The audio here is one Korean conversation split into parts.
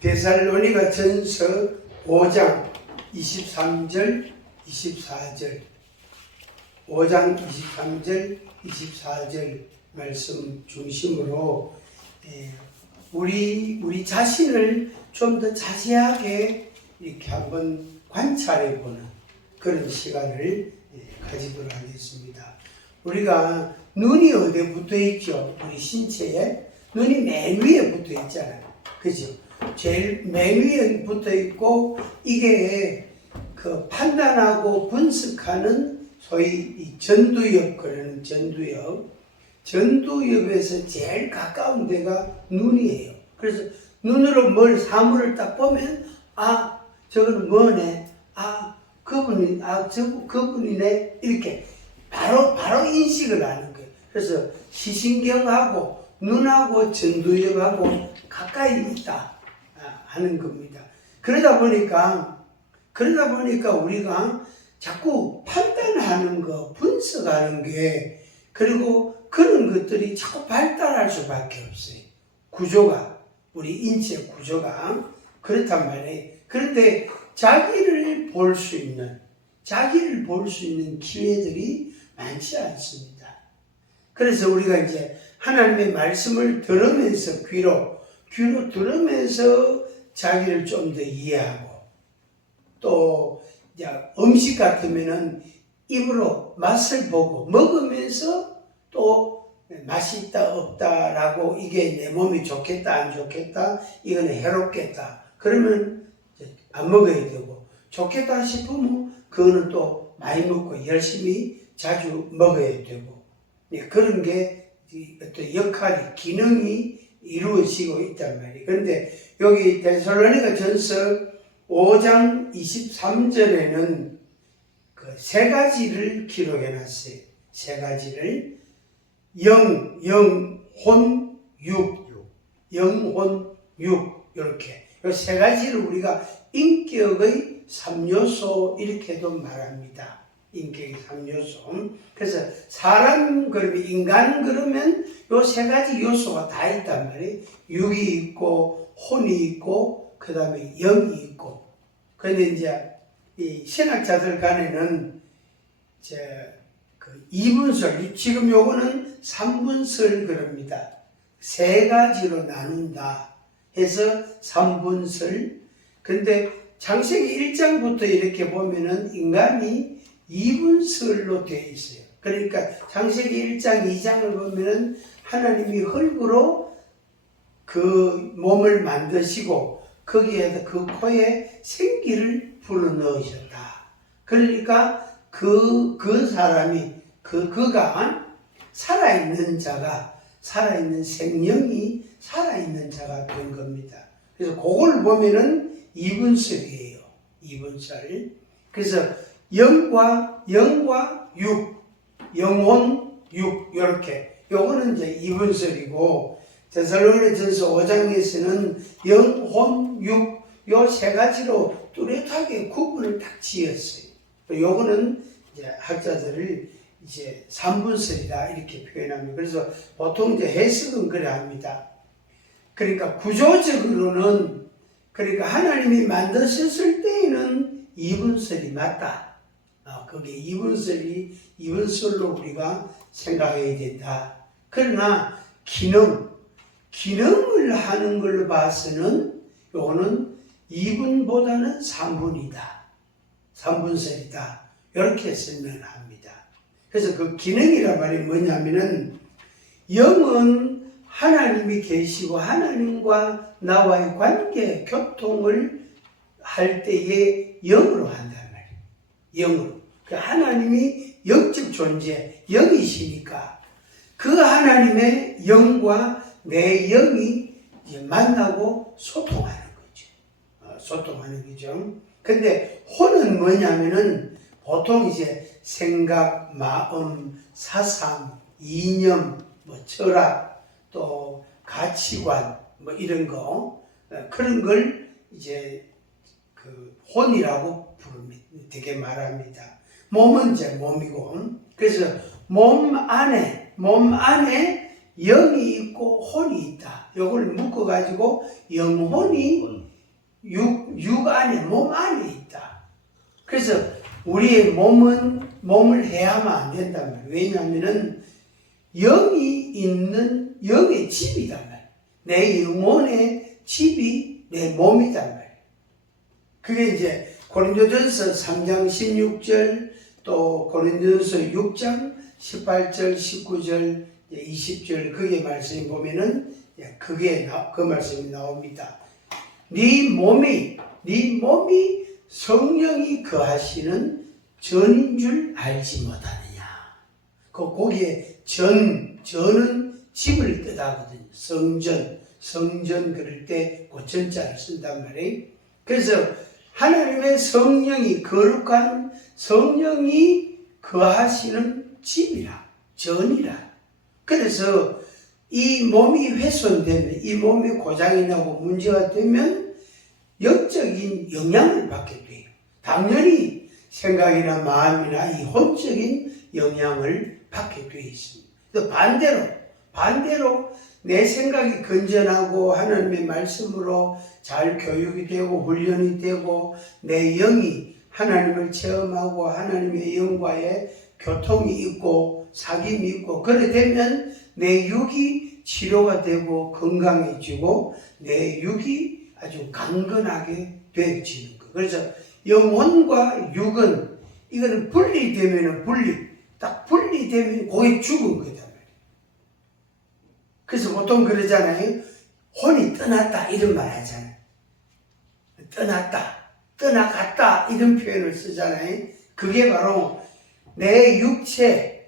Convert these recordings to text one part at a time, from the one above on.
데살로니가 전서 5장 23절 24절 5장 23절 24절 말씀 중심으로 우리 자신을 좀 더 자세하게 이렇게 한번 관찰해보는 그런 시간을 가지도록 하겠습니다. 우리가 눈이 어디에 붙어 있죠? 우리 신체에 눈이 맨 위에 붙어 있잖아요. 그죠? 제일 맨 위에 붙어 있고 이게 그 판단하고 분석하는 소위 이 전두엽, 그러는 전두엽에서 제일 가까운 데가 눈이에요. 그래서 눈으로 사물을 딱 보면 저거는 뭐네, 그분이네, 이렇게 바로 인식을 하는 거예요. 그래서 시신경하고 눈하고 전두엽하고 가까이 있다 하는 겁니다. 그러다 보니까 우리가 자꾸 판단하는 거, 분석하는 게, 그리고 그런 것들이 자꾸 발달할 수밖에 없어요. 구조가, 우리 인체 구조가 그렇단 말이에요. 그런데 자기를 볼 수 있는 기회들이 많지 않습니다. 그래서 우리가 이제 하나님의 말씀을 들으면서 귀로 들으면서 자기를 좀 더 이해하고, 또 이제 음식 같으면은 입으로 맛을 보고 먹으면서 또 맛이 있다 없다라고, 이게 내 몸이 좋겠다 안 좋겠다, 이건 해롭겠다 그러면 안 먹어야 되고, 좋겠다 싶으면 그거는 또 많이 먹고 열심히 자주 먹어야 되고, 그런 게 어떤 역할이, 기능이 이루어지고 있단 말이에요. 그런데 여기 데살로니가 전서 5장 23절에는 그 세 가지를 기록해 놨어요. 세 가지를. 영, 혼, 육, 이렇게. 이 세 가지를 우리가 인격의 3요소 이렇게도 말합니다. 인격의 3요소. 그래서 사람, 그러면 인간, 그러면 이 세 가지 요소가 다 있단 말이에요. 육이 있고, 혼이 있고, 그 다음에 영이 있고. 그런데 이제 이 신학자들 간에는 그 이분설, 지금 요거는 3분설 그럽니다. 세 가지로 나눈다 해서 3분설. 근데 창세기 1장부터 이렇게 보면은 인간이 2분설로 되어 있어요. 그러니까 창세기 1장, 2장을 보면은 하나님이 흙으로 그 몸을 만드시고 거기에다 그 코에 생기를 불어넣으셨다. 그러니까 그 사람이, 그가 살아있는 자가, 살아있는 생명이 살아있는 자가 된 겁니다. 그래서 그걸 보면은 이분설이에요. 이분설. 그래서 영과 육, 영혼, 육, 요렇게. 요거는 이제 이분설이고, 데살로니가 전서 5장에서는 영혼, 육, 요 세 가지로 뚜렷하게 구분을 딱 지었어요. 요거는 이제 학자들을 이제 3분설이다 이렇게 표현합니다. 그래서 보통 이제 해석은 그래 합니다. 그러니까 구조적으로는, 그러니까 하나님이 만드셨을 때에는 2분설이 맞다. 그게 2분설로 우리가 생각해야 된다. 그러나 기능을 하는 걸로 봐서는 요거는 2분보다는 3분이다. 3분설이다. 이렇게 설명을 합니다. 그래서 그 기능이란 말이 뭐냐면은, 영은 하나님이 계시고 하나님과 나와의 관계, 교통을 할 때에 영으로 한단 말이에요. 영으로. 그 하나님이 영적 존재, 영이시니까 그 하나님의 영과 내 영이 이제 만나고 소통하는 거죠. 소통하는 거죠. 근데 혼은 뭐냐면은 보통 이제 생각, 마음, 사상, 이념, 철학, 또 가치관, 이런 거, 그런 걸 이제 그 혼이라고 부릅니다. 되게 말합니다. 몸은 이제 몸이고, 그래서 몸 안에 영이 있고 혼이 있다. 이걸 묶어가지고 영혼이 육 안에, 몸 안에 있다. 그래서 우리의 몸을 해야만 안 된단 말이에요. 왜냐하면은 영이 있는 영의 집이단 말이에요. 내 영혼의 집이 내 몸이단 말이에요. 그게 이제 고린도전서 3장 16절 또 고린도전서 6장 18절 19절 20절 그게 말씀이 보면은 그게 그 말씀이 나옵니다. 네 몸이 성령이 거하시는 전인 줄 알지 못하느냐. 거기에 전은 집을 뜻하거든요. 성전 그럴 때 그 전자를 쓴단 말이에요. 그래서 하나님의 성령이 거룩한 성령이 거하시는 집이라 전이라. 그래서 이 몸이 훼손되면 이 몸이 고장이 나고 문제가 되면 영적인 영향을 받게 돼요. 당연히 생각이나 마음이나 이 혼적인 영향을 받게 되어 있습니다. 또 반대로 내 생각이 건전하고 하나님의 말씀으로 잘 교육이 되고 훈련이 되고 내 영이 하나님을 체험하고 하나님의 영과의 교통이 있고 사귐이 있고 그래 되면 내 육이 치료가 되고 건강해지고 내 육이 아주 강건하게 되어지는 거. 그래서 영혼과 육은 이거는 분리되면 딱 분리되면 거의 죽은 거다 말이에요. 그래서 보통 그러잖아요. 혼이 떠났다 이런 말 하잖아요. 떠나갔다 이런 표현을 쓰잖아요. 그게 바로 내 육체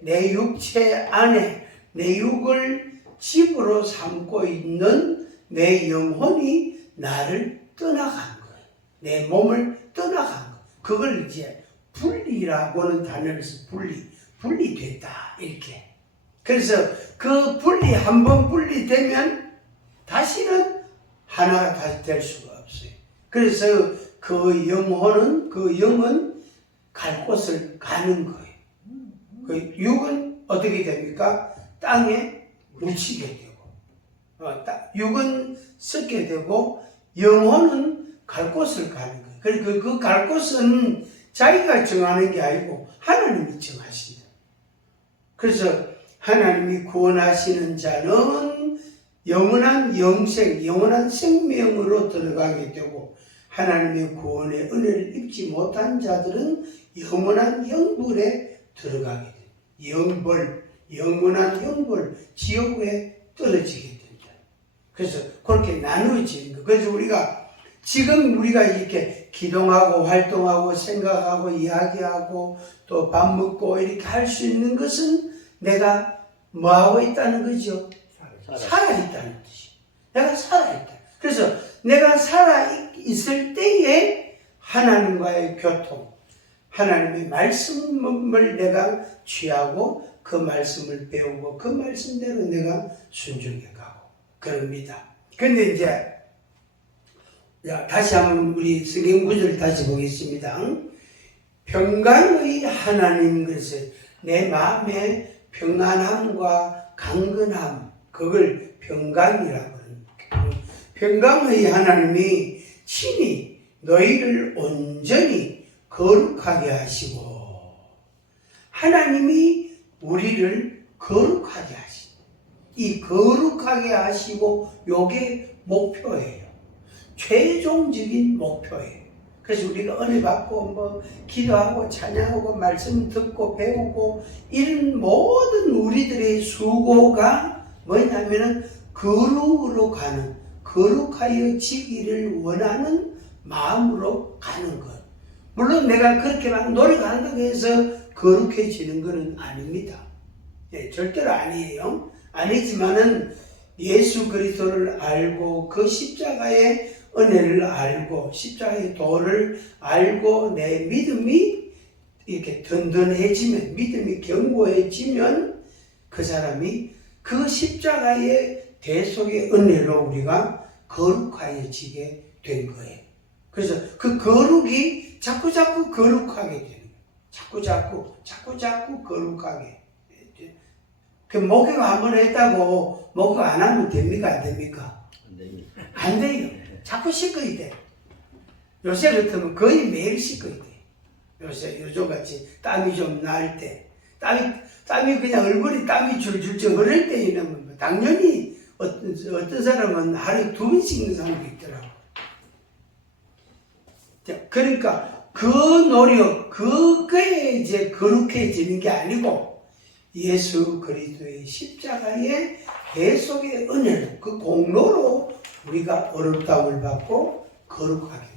안에 내 육을 집으로 삼고 있는 내 영혼이 나를 떠나간 거예요. 내 몸을 떠나간 거예요. 그걸 이제 분리라고는 단어를 써서 분리됐다 이렇게. 그래서 그 한번 분리되면 다시는 하나가 다시 될 수가 없어요. 그래서 그 영은 갈 곳을 가는 거예요. 그 육은 어떻게 됩니까? 땅에 묻히게 되고, 육은 썩게 되고, 영혼은 갈 곳을 가는 거예요. 그리고 그 갈 곳은 자기가 정하는 게 아니고 하나님이 정하신다. 그래서 하나님이 구원하시는 자는 영원한 영생, 영원한 생명으로 들어가게 되고 하나님의 구원의 은혜를 입지 못한 자들은 영원한 영불에 들어가게 됩니다. 영원한 영불, 지옥에 떨어지게 된다. 그래서 그렇게 나누어지는 거. 그래서 지금 우리가 이렇게 기도하고 활동하고 생각하고 이야기하고 또 밥 먹고 이렇게 할 수 있는 것은 내가 뭐하고 있다는 거죠? 살아있다는 뜻이에요. 내가 살아있다. 그래서 내가 살아있을 때에 하나님과의 교통, 하나님의 말씀을 내가 취하고 그 말씀을 배우고 그 말씀대로 내가 순종해 가고 그럽니다. 근데 이제 다시 한번 우리 성경 구절을 다시 보겠습니다. 평강의 하나님, 그래서 내 마음의 평안함과 강건함, 그걸 평강이라고 합니다. 평강의 하나님이 친히 너희를 온전히 거룩하게 하시고, 하나님이 우리를 거룩하게 하시고, 이 거룩하게 하시고 요게 목표예요. 최종적인 목표예요. 그래서 우리가 은혜 받고 기도하고 찬양하고 말씀 듣고 배우고 이런 모든 우리들의 수고가 뭐냐면은 거룩으로 가는, 거룩하여 지기를 원하는 마음으로 가는 것. 물론 내가 그렇게 막 노력한다고 해서 거룩해지는 것은 아닙니다. 네, 절대로 아니에요. 아니지만은 예수 그리스도를 알고 그 십자가의 은혜를 알고 십자가의 도를 알고 내 믿음이 이렇게 든든해지면, 믿음이 견고해지면 그 사람이 그 십자가의 대속의 은혜로 우리가 거룩하여지게 된 거예요. 그래서 그 거룩이 자꾸 거룩하게 되는 거예요. 자꾸 거룩하게. 그 목욕 한번 했다고 목욕 안 하면 됩니까? 안 됩니까? 안 돼요. 자꾸 씻어야 돼. 요새 같으면 거의 매일 씻어야 돼. 요즘같이 땀이 좀 날 때. 땀이 그냥 얼굴이 땀이 줄줄 흐를 때에는 당연히 어떤 사람은 하루에 2번 씻는 사람도 있더라고. 그러니까 그 노력, 그게 이제 거룩해지는 게 아니고 예수 그리스도의 십자가의 대속의 은혜로 그 공로로 우리가 어렵다움을 받고 거룩하게 돼.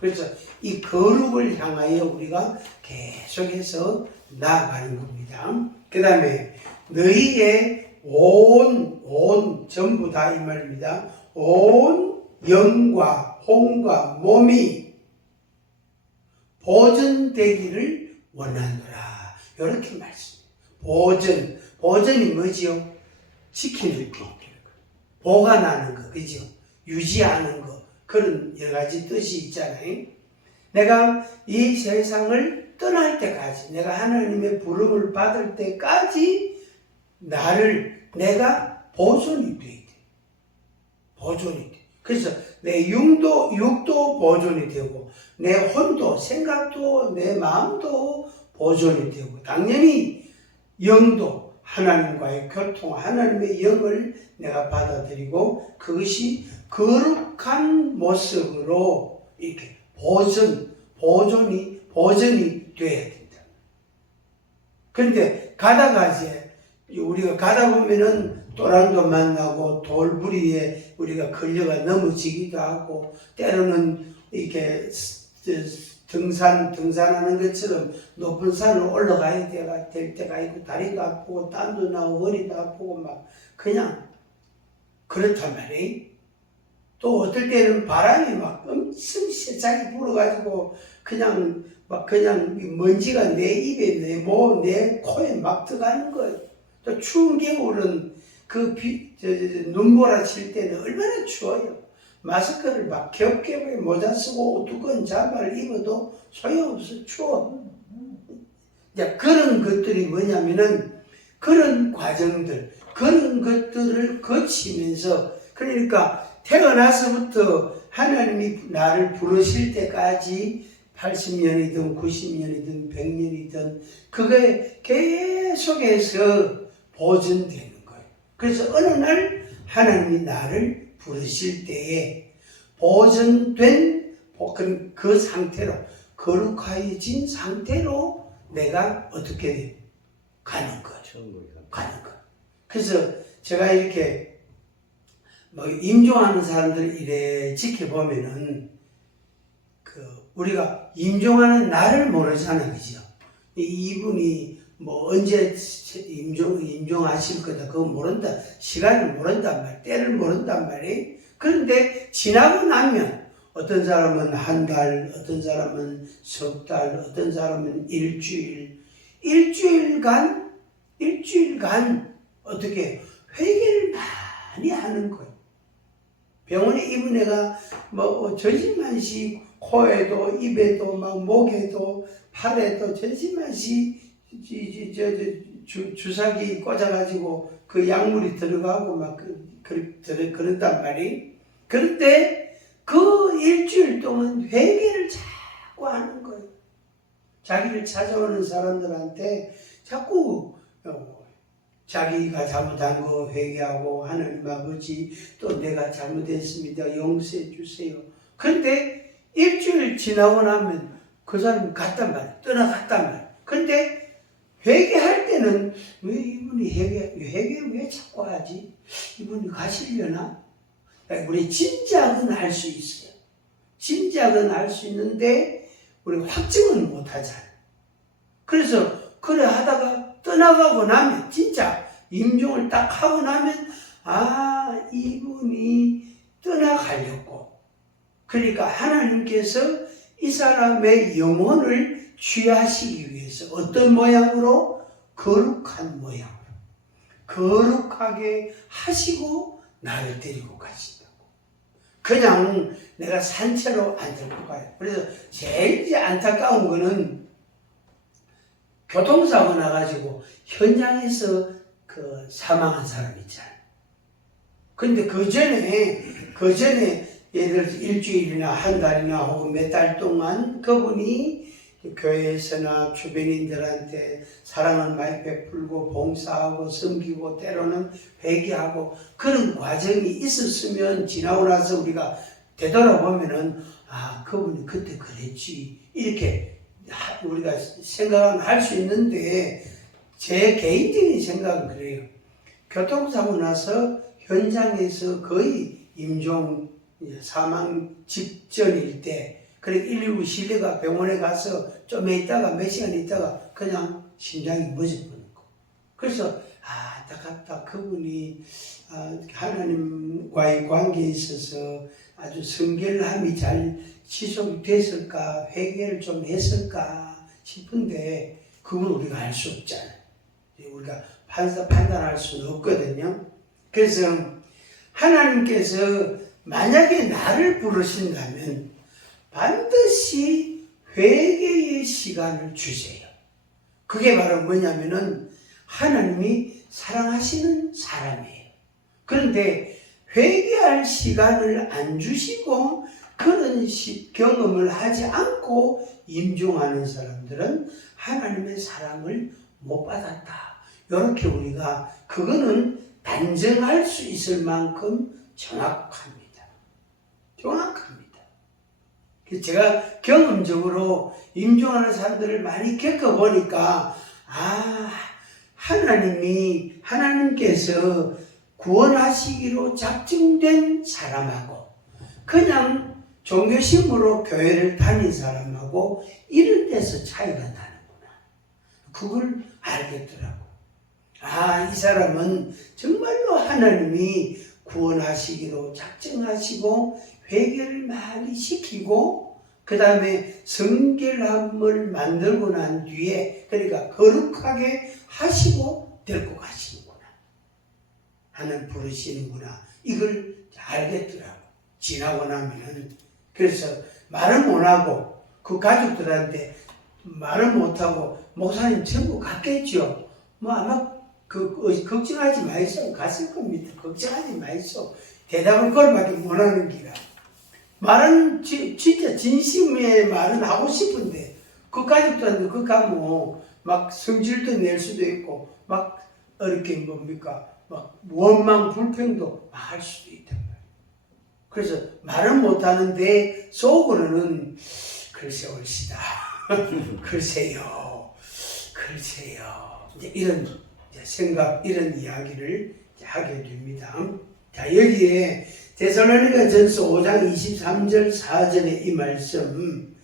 그래서 이 거룩을 향하여 우리가 계속해서 나아가는 겁니다. 그 다음에 너희의 온 전부 다 이 말입니다. 온 영과 혼과 몸이 보존되기를 원하노라. 이렇게 말씀. 보존이 뭐지요? 지키는 거, 보관하는 거, 그죠? 유지하는 거, 그런 여러 가지 뜻이 있잖아요. 내가 이 세상을 떠날 때까지, 내가 하나님의 부름을 받을 때까지 내가 보존이 돼야 돼. 보존이 돼. 그래서 내 육도 보존이 되고, 내 혼도, 생각도, 내 마음도 보존이 되고, 당연히 영도 하나님과의 교통, 하나님의 영을 내가 받아들이고, 그것이 거룩한 모습으로 이렇게 보존이 돼야 된다. 그런데 우리가 가다 보면은 또랑도 만나고 돌부리에 우리가 걸려가 넘어지기도 하고, 때로는 이렇게 등산하는 것처럼 높은 산을 올라가야 될 때가 있고, 다리도 아프고 땀도 나고 허리도 아프고 막 그냥 그렇단 말이에요. 또 어떨 때는 바람이 막 엄청 세차게 불어가지고 그냥 먼지가 내 입에 내 코에 막 들어가는 거예요. 또 추운 겨울은 눈보라칠 때는 얼마나 추워요. 마스크를 막 겹게 모자 쓰고 두꺼운 잠바를 입어도 소용없어. 추워. 그런 것들이 뭐냐면은 그런 과정들, 그런 것들을 거치면서, 그러니까 태어나서부터 하나님이 나를 부르실 때까지 80년이든 90년이든 100년이든 그게 계속해서 보존되는 거예요. 그래서 어느 날 하나님이 나를 부르실 때에 보존된 그 상태로, 거룩해진 상태로 내가 어떻게 가는 거예요. 가는 거예요. 그래서 제가 이렇게 임종하는 사람들 이래 지켜보면은 우리가 임종하는 날을 모르잖아, 그죠? 이분이 언제 임종하실 거다, 그거 모른다. 시간을 모른단 말이야. 때를 모른단 말이에요. 그런데 지나고 나면 어떤 사람은 한 달, 어떤 사람은 석 달, 어떤 사람은 일주일간 어떻게 회개를 많이 하는 거예요. 병원에 입은 애가 전신만시 코에도 입에도 막 목에도 팔에도 전신만시 주사기 꽂아가지고 그 약물이 들어가고 막 그런단 말이에요. 그런데 그 일주일 동안 회개를 자꾸 하는 거예요. 자기를 찾아오는 사람들한테 자꾸 자기가 잘못한 거 회개하고, 하나님 아버지 또 내가 잘못했습니다, 용서해 주세요. 그런데 일주일 지나고 나면 그 사람이 갔단 말이에요. 떠나갔단 말이에요. 그런데 회개할 때는 왜 이분이 회개를 왜 자꾸 하지? 이분이 가시려나? 우리 짐작은 할 수 있어요. 짐작은 할 수 있는데 우리 확증은 못 하잖아요. 그래서 그래 하다가 떠나가고 나면, 진짜 임종을 딱 하고 나면, 이분이 떠나가려고. 그러니까 하나님께서 이 사람의 영혼을 취하시기 위해서 어떤 모양으로? 거룩한 모양으로. 거룩하게 하시고 나를 데리고 가신다고. 그냥 내가 산채로 안 데리고 가요. 그래서 제일 안타까운 거는 교통사고 나가지고 현장에서 그 사망한 사람 있잖아요. 근데 그 전에 예를 들어 일주일이나 한 달이나 혹은 몇 달 동안 그분이 교회에서나 주변인들한테 사랑을 많이 베풀고 봉사하고 섬기고 때로는 회개하고 그런 과정이 있었으면 지나고 나서 우리가 되돌아보면은 아 그분이 그때 그랬지 이렇게 우리가 생각은 할 수 있는데 제 개인적인 생각은 그래요. 교통사고 나서 현장에서 거의 임종 사망 직전일 때 그래 119 실내가 병원에 가서 좀 있다가 몇 시간 있다가 그냥 심장이 멎어버린 거. 그래서 안타깝다. 그분이 하나님과의 관계에 있어서 아주 성결함이 잘 지속이 됐을까 회개를 좀 했을까 싶은데 그건 우리가 알 수 없잖아요. 우리가 판단할 수는 없거든요. 그래서 하나님께서 만약에 나를 부르신다면 반드시 회개의 시간을 주세요. 그게 바로 뭐냐면은 하나님이 사랑하시는 사람이에요. 그런데 회개할 시간을 안 주시고 그런 경험을 하지 않고 임종하는 사람들은 하나님의 사랑을 못 받았다. 이렇게 우리가 그거는 단정할 수 있을 만큼 정확합니다. 정확합니다. 제가 경험적으로 임종하는 사람들을 많이 겪어보니까 하나님께서 구원하시기로 작정된 사람하고 그냥 종교심으로 교회를 다닌 사람하고 이런 데서 차이가 나는구나. 그걸 알겠더라고. 이 사람은 정말로 하나님이 구원하시기로 작정하시고 회개를 많이 시키고 그 다음에 성결함을 만들고 난 뒤에 그러니까 거룩하게 하시고 데리고 가시는구나. 하나님 부르시는구나. 이걸 알겠더라고. 지나고 나면은. 그래서 말은 못하고 그 가족들한테 말은 못하고 목사님 전부 갔겠죠. 아마 걱정하지 마이소. 갔을 겁니다. 걱정하지 마이소. 대답을 그걸밖에 못하는 기라. 말은 진짜 진심의 말은 하고 싶은데 그 가족들한테 그 가면 막 성질도 낼 수도 있고 막 이렇게 막 원망 불평도 할 수도 있단 말이에요. 그래서 말은 못하는데 속으로는 글쎄 옳시다. 글쎄요. 이제 이런 생각, 이런 이야기를 하게 됩니다. 자, 여기에 데살로니가전서 5장 23절 4절의 이 말씀,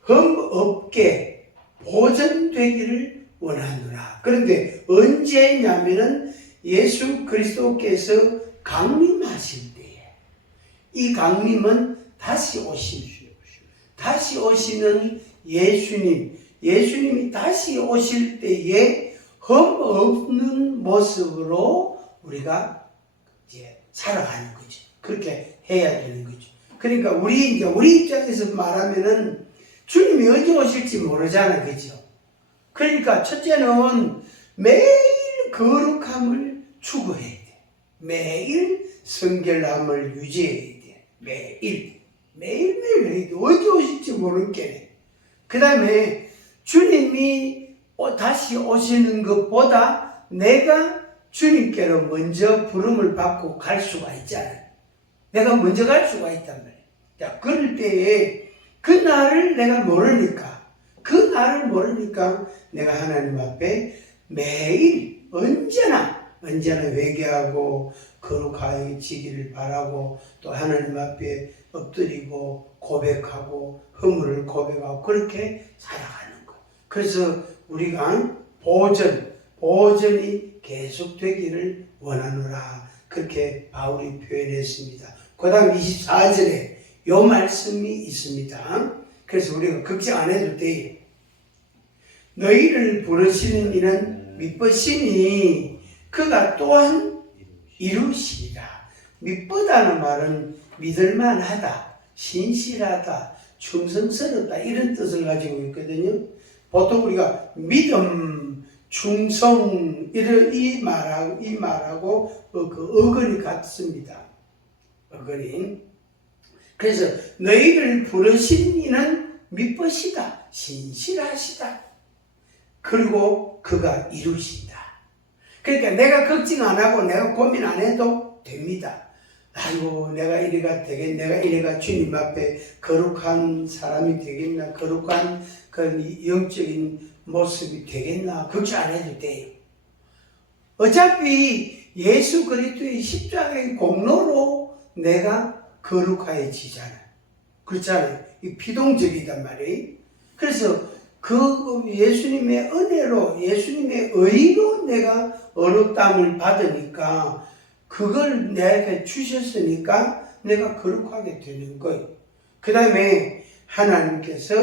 흠 없게 보존되기를 원하노라. 그런데 언제냐면은 예수 그리스도께서 강림하실 때에, 이 강림은 다시 오시는 예수님이 다시 오실 때에 흠 없는 모습으로 우리가 이제 살아가는 거죠. 그렇게 해야 되는 거죠. 그러니까 우리 입장에서 말하면은 주님이 언제 오실지 모르잖아, 그죠? 그러니까 첫째는 매일 거룩함을 추구해야 돼. 매일 성결함을 유지해야 돼. 매일매일 해야 돼. 언제 오실지 모르겠네. 그 다음에 주님이 다시 오시는 것보다 내가 주님께로 먼저 부름을 받고 갈 수가 있잖아요. 내가 먼저 갈 수가 있단 말이에요. 자, 그럴 때에 그 날을 내가 모르니까 내가 하나님 앞에 매일 언제나 회개하고 거룩해지기를 바라고 또 하나님 앞에 엎드리고 고백하고 허물을 고백하고 그렇게 살아가는 거. 그래서 우리가 보전이 계속되기를 원하노라. 그렇게 바울이 표현했습니다. 그 다음 24절에 요 말씀이 있습니다. 그래서 우리가 걱정 안 해도 돼요. 너희를 부르시는 이는 미쁘시니 그가 또한 이루시리라. 미쁘다는 말은 믿을만하다, 신실하다, 충성스럽다 이런 뜻을 가지고 있거든요. 보통 우리가 믿음, 충성 이 말하고 그 어근이 같습니다. 어근이. 그래서 너희를 부르신 이는 미쁘시다, 신실하시다. 그리고 그가 이루신다. 그러니까 내가 걱정 안 하고 내가 고민 안 해도 됩니다. 아이고 내가 이래가 되겠나, 내가 이래가 주님 앞에 거룩한 사람이 되겠나, 거룩한 그 영적인 모습이 되겠나, 걱정 안 해도 돼요. 어차피 예수 그리스도의 십자가의 공로로 내가 거룩해지잖아요. 그렇잖아요. 이 피동적이단 말이에요. 그래서 그 예수님의 은혜로, 예수님의 의로 내가 어렵담을 받으니까 그걸 내게 주셨으니까 내가 거룩하게 되는 거예요. 그 다음에 하나님께서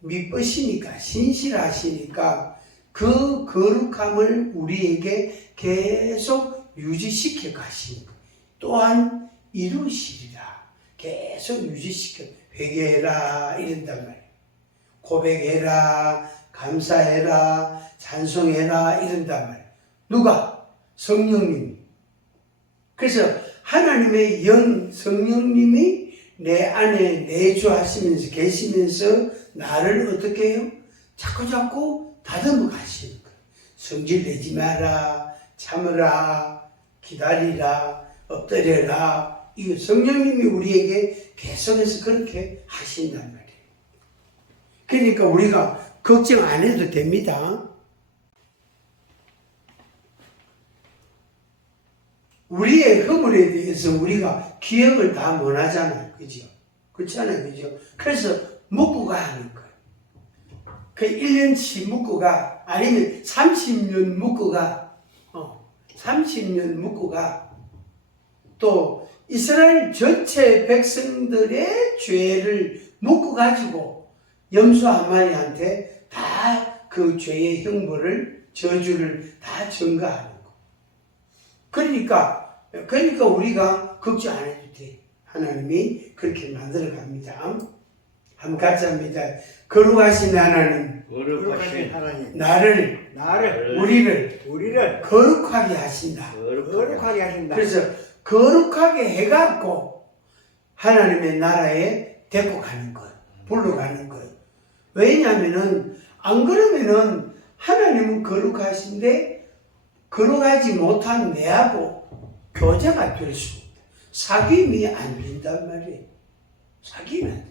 미쁘시니까, 신실하시니까 그 거룩함을 우리에게 계속 유지시켜 가시는 거예요. 또한 이루시리라. 계속 유지시켜. 회개해라 이런단 말이에요. 고백해라, 감사해라, 찬송해라 이런단 말이에요. 누가? 성령님. 그래서 하나님의 영, 성령님이 내 안에 내주하시면서 계시면서 나를 어떻게 해요? 자꾸 다듬어 가시는 거예요. 성질 내지 마라, 참으라, 기다리라, 엎드려라. 이거 성령님이 우리에게 계속해서 그렇게 하신단 말이에요. 그러니까 우리가 걱정 안 해도 됩니다. 우리의 허물에 대해서 우리가 기억을 다 못하잖아요. 그죠? 그렇잖아요. 그죠? 그래서 묻고 가야 하는 거예요. 그 1년치 묻고 가, 아니면 30년 묻고 가, 30년 묻고 가. 또 이스라엘 전체 백성들의 죄를 묻고 가지고 염소 한 마리한테 다 그 죄의 형벌을, 저주를 다 전가하는 거. 그러니까 우리가 걱정 안 해도 돼. 하나님이 그렇게 만들어 갑니다. 한번 같이 합니다. 거룩하신 하나님, 거룩하신 하나님, 나를 우리를 거룩하게 하신다. 거룩하게 하신다. 그래서 거룩하게 해갖고 하나님의 나라에 데리고 가는 거예요. 불러가는 거예요. 왜냐하면은 안 그러면은 하나님은 거룩하신데 거룩하지 못한 내하고 교제가 될 수 없다. 사귐이 안 된단 말이에요. 사귐이 안 된다.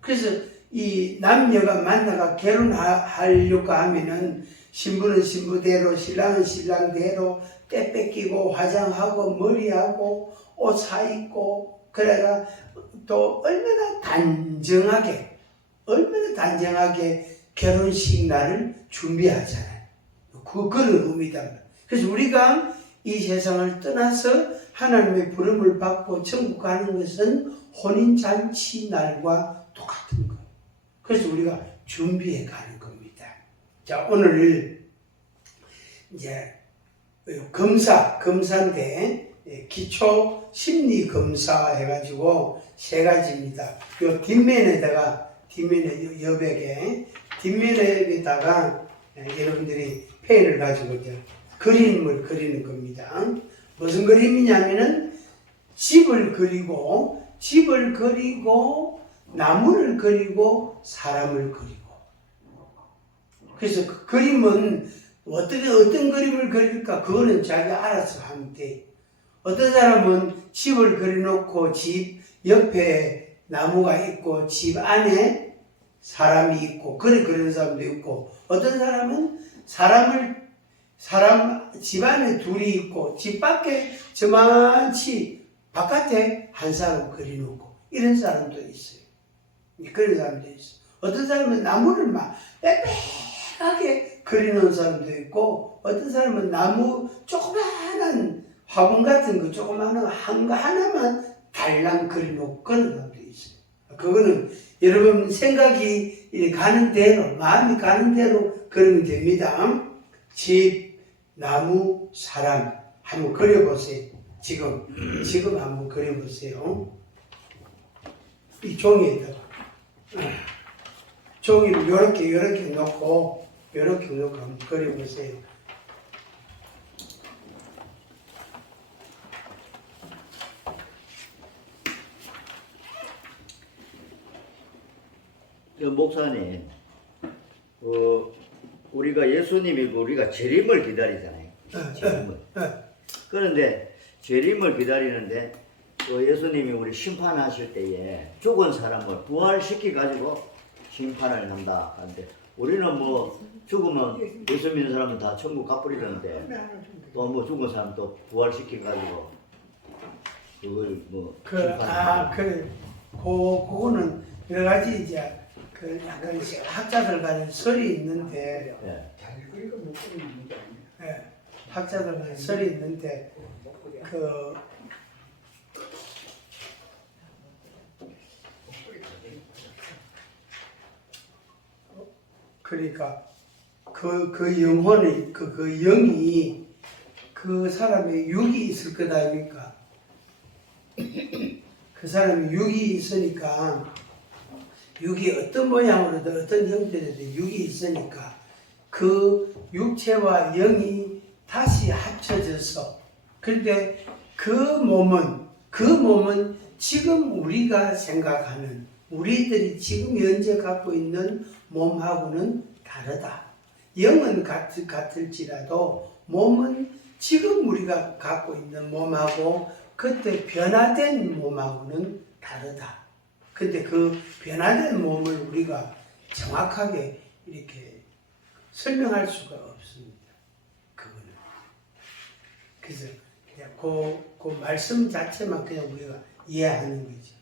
그래서 이 남녀가 만나가 결혼하려고 하면은 신부는 신부대로, 신랑은 신랑대로 때 뺏기고 화장하고 머리하고 옷 사입고, 그래가 또 얼마나 단정하게 결혼식 날을 준비하잖아요. 그런 의미다. 그래서 우리가 이 세상을 떠나서 하나님의 부름을 받고 천국 가는 것은 혼인잔치 날과 똑같은 거예요. 그래서 우리가 준비해 가는 겁니다. 자, 오늘 이제 검사인데 기초 심리 검사 해가지고 3가지입니다. 요 뒷면에 여백에 뒷면에다가 여러분들이 펜을 가지고 그림을 그리는 겁니다. 무슨 그림이냐면은 집을 그리고 나무를 그리고 사람을 그리고. 그래서 그 그림은 어떤 그림을 그릴까? 그거는 자기가 알아서 하면 돼. 어떤 사람은 집을 그려놓고 집 옆에 나무가 있고 집 안에 사람이 있고 그런 사람도 있고, 어떤 사람은 집 안에 둘이 있고 집 밖에 저만치 바깥에 한 사람 그려놓고 이런 사람도 있어요. 그런 사람도 있어요. 어떤 사람은 나무를 막 빽빽하게 그리는 사람도 있고, 어떤 사람은 나무 조그마한 화분 같은 거 조그마한 거 하나만 달랑 그려놓고 그런 사람도 있어요. 그거는 여러분 생각이 가는 대로, 마음이 가는 대로 그리면 됩니다. 집, 나무, 사람 한번 그려보세요. 지금 한번 그려보세요. 이 종이에다가 종이를 요렇게 놓고 한번 그려보세요. 목사님, 우리가 예수님이고 우리가 재림을 기다리잖아요. 재림을. 그런데 재림을 기다리는데 예수님이 우리 심판하실 때에 죽은 사람을 부활시키 가지고 심판을 한다 하는데 우리는 뭐 죽으면 예수 믿는 사람은 다 천국 가버리는데 또 뭐 죽은 사람 또 부활시키 가지고 그걸 뭐 그래. 그거는 여러 가지 이제 그 약간 학자들 간에 설이 있는데, 예. 예, 학자들 간에 설이 있는데 그 그러니까 그 영혼이 그 영이 그 사람의 육이 있을 거다 아닙니까? 그 사람이 육이 있으니까 육이 어떤 모양으로든 어떤 형태로든 육이 있으니까 그 육체와 영이 다시 합쳐져서 근데 그 몸은 지금 우리가 생각하는 우리들이 지금 현재 갖고 있는 몸하고는 다르다. 영은 같을지라도 몸은 지금 우리가 갖고 있는 몸하고 그때 변화된 몸하고는 다르다. 근데 그 변화된 몸을 우리가 정확하게 이렇게 설명할 수가 없습니다. 그거는. 그래서 그냥 그 말씀 자체만 그냥 우리가 이해하는 거죠.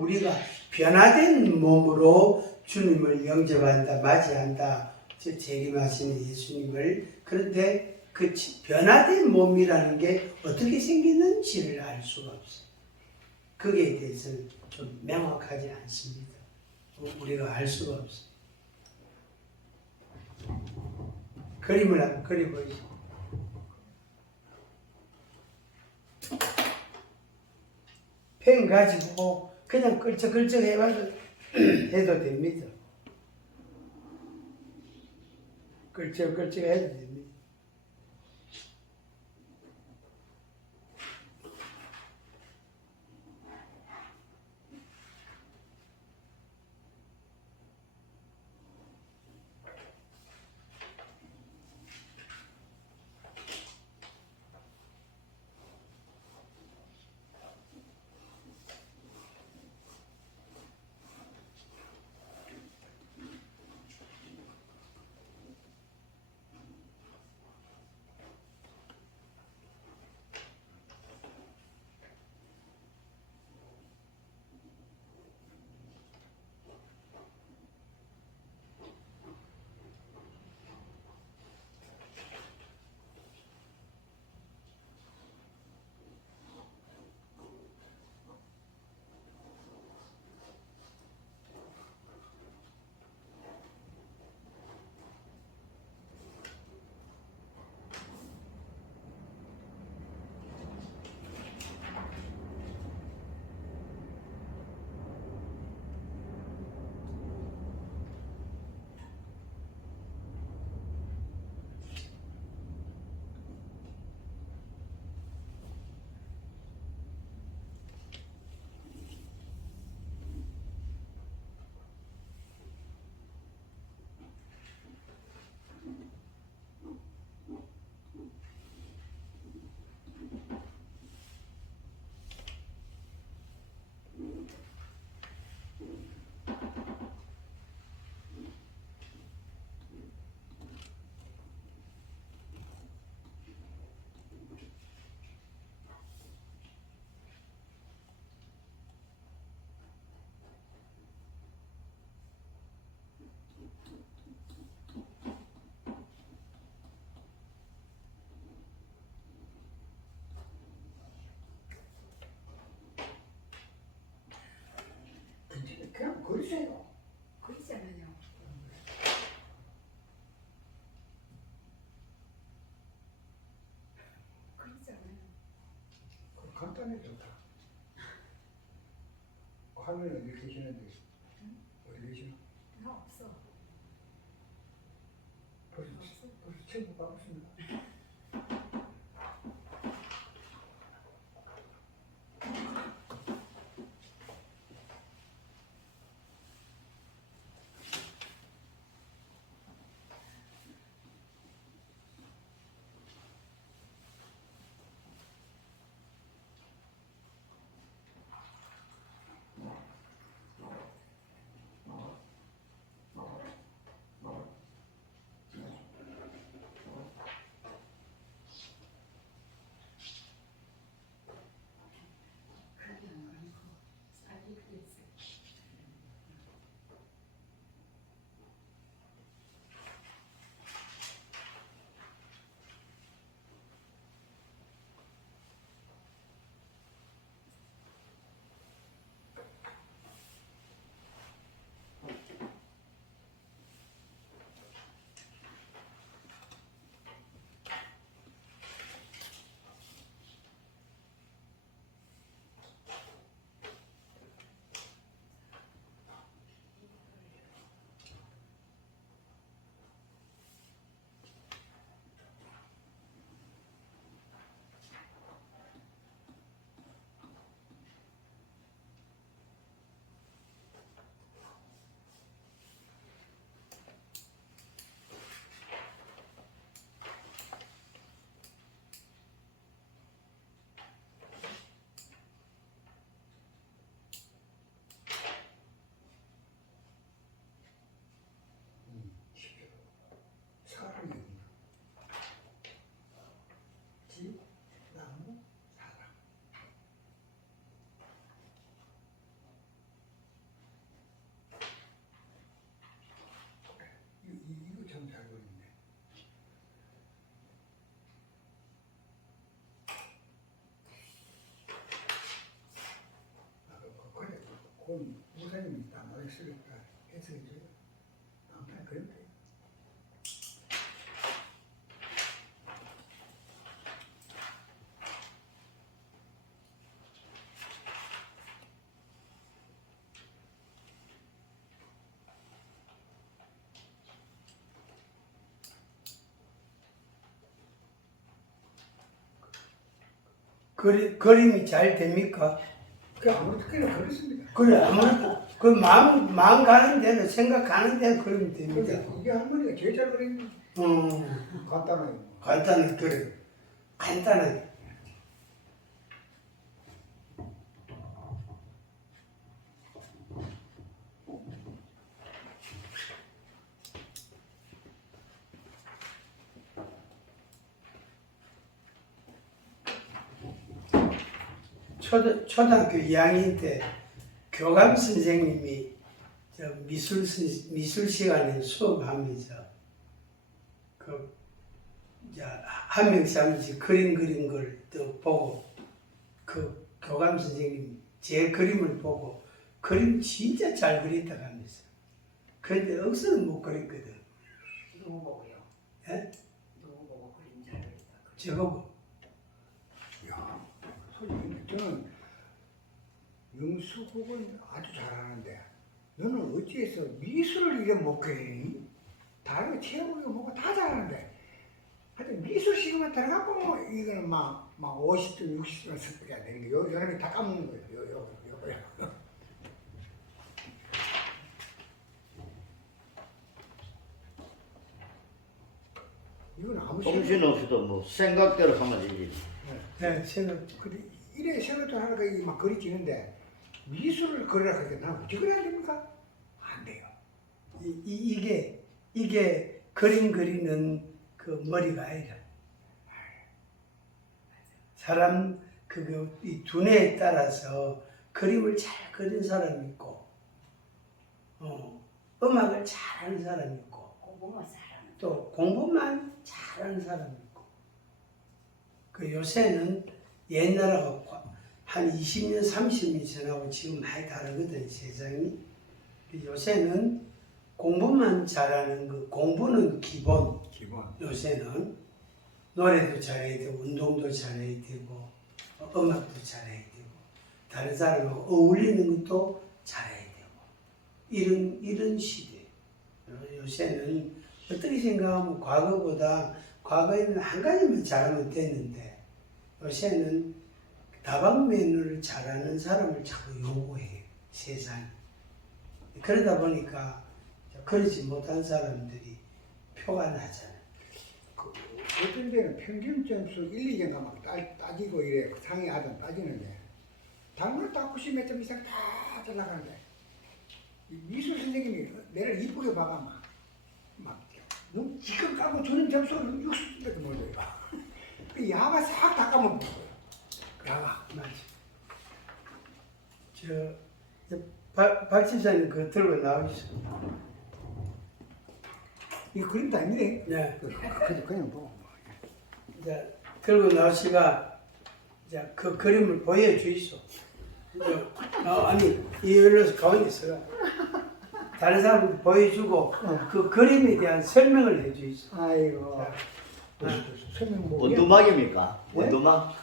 우리가 변화된 몸으로 주님을 영접한다, 맞이한다, 재림하시는 예수님을. 그런데 그 변화된 몸이라는 게 어떻게 생기는지를 알 수가 없어요. 거기에 대해서는 좀 명확하지 않습니다. 우리가 알 수가 없어요. 그림을 한번 그려보시죠. 펜 가지고 그냥 끌적끌적 해봐도 해도 됩니다. 끌적끌적 해도 됩니다. 그냥 그러세요. 그러잖아요. 그러잖아요. 간단해 좋다. 할머니 어디 계시는데? 어디 계시나? 나 없어. 벌써 친구 반갑습니다. 쓰니까 해석해줘요. 아무튼 그런 거. 그림이 잘 됩니까? 그 아무래도 그냥 그렇습니다. 그래, 아무래도 그 마음 가는 대로 생각하는 대로 그리면 됩니다. 근데 이게 할머니가 제일 잘 그리는 간단하게. 간단하게 그래. 간단하게. 초등학교 2학년 때 교감 선생님이 저 미술 시간에 수업하면서 그 한 명씩 한 명씩 그림 그린 걸 또 보고 그 교감 선생님 제 그림을 보고 그림 진짜 잘 그렸다고 하면서 그런데 억수는 못 그렸거든. 누구 보고요? 예? 누구 보고 그림 잘 그린다. 저보고 야, 솔직히 저는 영수국은 아주 잘하는데 너는 어찌해서 미술을 이래 못 그리니? 다른 거 체육이고 뭐고 다 잘하는데 하여튼 미술 시간만 들어가고 뭐 이거는 막 50점 60점 습득해야 되는 게 여름에 다 까먹는 거예요. 요거. 이건 아무 정신 없이도 뭐 생각대로 하면 되지. 네, 생각 근데 이래 생각도 하니까 이게 막 그려지는데 미술을 그리라 그러니까 난 어떻게 그려야 됩니까? 안 돼요. 이게 그림 그리는 그 머리가 아니라 사람 이 두뇌에 따라서 그림을 잘 그린 사람이 있고 음악을 잘하는 사람이 있고 공부만 잘하는. 또 공부만 잘하는 사람이 있고 그 요새는 옛날하고 한 20년 30년 전하고 지금 많이 다르거든 세상이. 요새는 공부만 잘하는 그 공부는 기본. 요새는 노래도 잘해야 되고 운동도 잘해야 되고 음악도 잘해야 되고 다른 사람하고 어울리는 것도 잘해야 되고 이런 시대. 요새는 어떻게 생각하면 과거에는 한 가지만 잘하면 됐는데 요새는 다방면을 잘하는 사람을 자꾸 요구해 세상이. 그러다 보니까 그러지 못한 사람들이 표가 나잖아요. 어떤 데는 평균 점수 1, 2점 막 따지고 이래 상위 하든 따지는데 다른 걸 다 90 몇 점 이상 다 잘나가는데 미술 선생님이 내를 이쁘게 봐가 막 너무 지금 까고 주는 점수는 60점밖에 못 돼요. 그 야가 싹 다 까먹는 거예요. 야가. 박 집사님 그거 들고 나오시죠. 이거 그림도 아닌데. 네. 그냥 보고. 이제 들고 나오시가 이제 그 그림을 보여주이소. 아니 이걸로서 가만히 있어요. 다른 사람한테 보여주고 그 그림에 대한 설명을 해주이소. 아이고. 설명 뭐. 원두막입니까? 네? 원두막?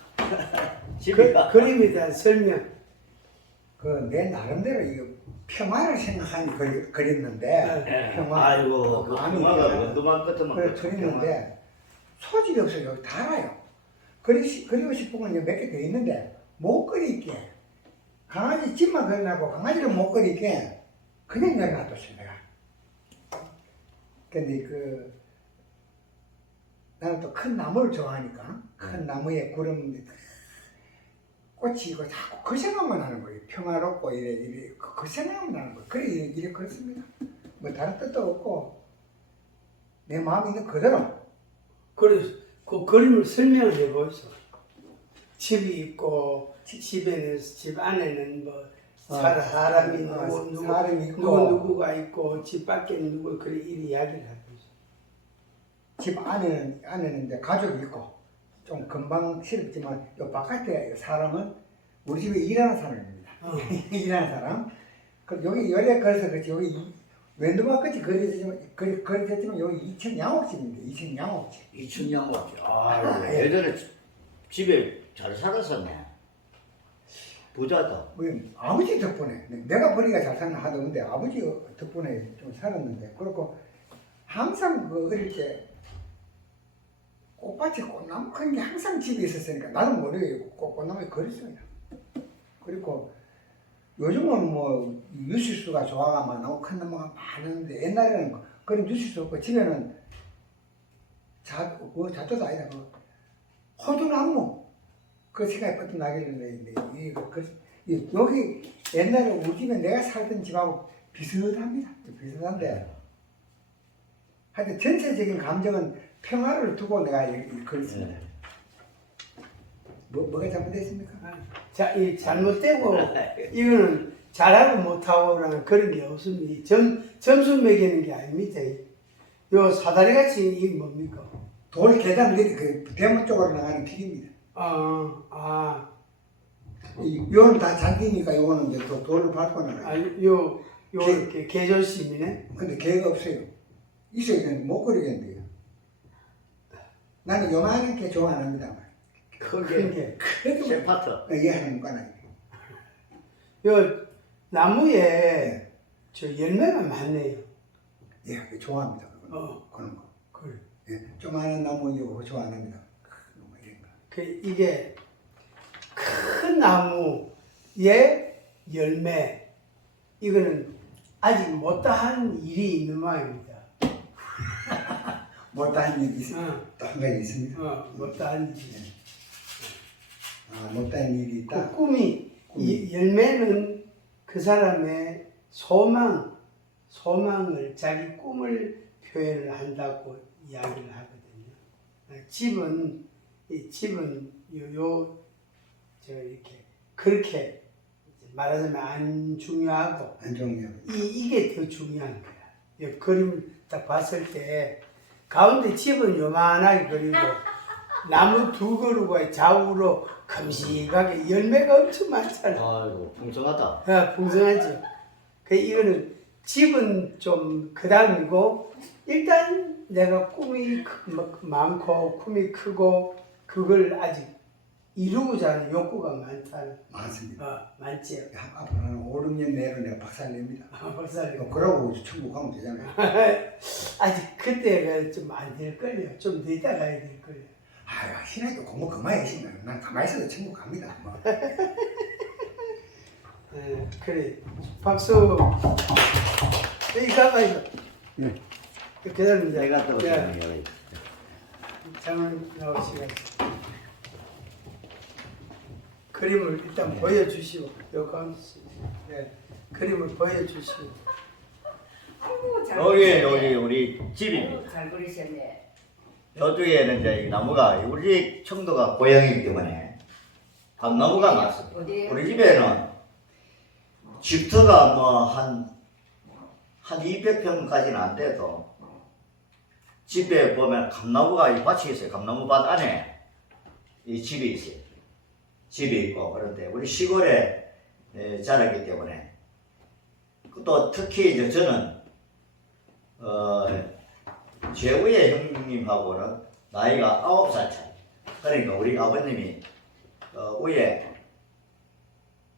집이가? 그림에 대한 설명. 내 나름대로 이거 평화를 생각하니 그렸는데 네. 평화. 아이고 그 아니, 평화가 원두막 같으면 그래 그렸는데 소질이 없어요. 여기 달아요. 그리고 싶은 건 몇 개 더 있는데 못 그리게 강아지 집만 그려놔고 강아지를 못 그리게 그냥 내려놔뒀어요 내가. 근데 나는 또 큰 나무를 좋아하니까 큰 나무에 구름 꽃이 이거 자꾸 그 생각만 하는 거예요. 평화롭고 이래 그 생각만 하는 거예요. 그래 이래 그렇습니다. 뭐 다른 뜻도 없고 내 마음이 있는 그대로. 그래서 그 그림을 설명을 해보이소. 집이 있고 집에는 집 안에는 뭐 사람이 사람이 있고 누구가 있고 집 밖에는 누구 그래 이 이야기를 하고 있어. 집 안에는 이제 가족이 있고 좀 금방 싫었지만 요 바깥에 사람은 우리 집에 일하는 사람입니다. 일하는 사람 그 여기 열에 걸어서 그렇지 여기 왼도마 끝이 그려졌지만 여기 2층 양옥집입니다. 2층 양옥집. 이춘향옥지. 아, 예전에 집에 잘 살았었네. 부자다. 아버지 덕분에 내가 벌이가 잘 사는 하던데 아버지 덕분에 좀 살았는데 그렇고 항상 그 어릴 때 꽃밭에 꽃나무 큰 게 항상 집에 있었으니까 나는 모르게 꽃나무에 그렸습니다. 그리고 요즘은 뭐 유실수가 좋아가면 너무 큰 나무가 많은데 옛날에는 그런 유실수 없고 집에는 자토도 아니라 그 호두나무 그 생각이 뻗어 나길래 여기 옛날에 우리 집에 내가 살던 집하고 비슷합니다. 비슷한데 하여튼 전체적인 감정은 평화를 두고 내가 그랬습니다. 뭐가 잘못됐습니까? 자, 이 잘못되고 이거는 잘하고 못하고라는 그런 게 없습니다. 점수 매기는 게 아닙니다. 요 사다리 같이 이게 뭡니까? 돌 계단 밑에 그 대문 쪽으로 나가는 길입니다. 요는 다 잔디니까 요거는 이제 돌을 밟고 나가요. 요 이렇게 계절심이네. 근데 개가 없어요. 있어야 되는데 못 그리겠는데요. 나는 요만한 게 좋아 안 합니다. 큰 게. 셰파트. 이해하는 문과는 요 나무에 저 열매가 많네요. 예, 좋아합니다. 그런 거. 그래. 예, 조그마한 나무 이거 좋아 안 합니다. 이런 거. 이게 큰 나무에 열매 이거는 아직 못다한 일이 있는 모양입니다. 못다한 일이 있습니다. 또 한 가지 있습니다. 못다한 일이. 못다한 일이 있다. 그 꿈이 이 열매는 그 사람의 소망을 자기 꿈을 표현을 한다고 이야기를 하거든요. 집은 이렇게 그렇게 말하자면 안 중요하고 안 중요하고 이게 더 중요한 거야. 이 그림을 딱 봤을 때 가운데 집은 요만하게 그리고 나무 두 그루가 좌우로 큼직하게 열매가 엄청 많잖아. 아이고, 풍성하다. 풍성하죠. 이거는 집은 좀 그다음이고 일단 내가 꿈이 많고 꿈이 크고 그걸 아직 이루고자 하는 욕구가 많다는. 많습니다. 많지요. 앞으로 한 5, 6년 내로 내가 박살 냅니다. 박사님. 그러고 천국 가면 되잖아요. 아직 그때가 좀 안 될걸요. 좀 더 있다 가야 될걸요. 아유, 신학교 공부 그만해, 신학. 난 가만히 있어도 천국 갑니다. 뭐. 그래. 박수. 여기 가봐요. 네. 기다립니다. 내가 또 야, 여기. 장은 나오시고. 그림을 일단 보여주시고. 요 가운데. 네. 그림을 보여주시고. 아이고 잘 여기 그리셨네. 우리 집입니다. 아이고, 잘 그리셨네. 저쪽에는 이제 이 나무가 우리 청도가 고향이기 때문에 밤나무가 많습니다. 어디에요? 우리 집에는 집터가 뭐 한 200평까지는 안 돼도 집에 보면 감나무가 이 밭이 있어요. 감나무밭 안에 이 집이 있어요. 집이 있고 그런데 우리 시골에 자랐기 때문에 또 특히 이제 저는 제 위에 형님하고는 나이가 9살 차이. 그러니까 우리 아버님이 위에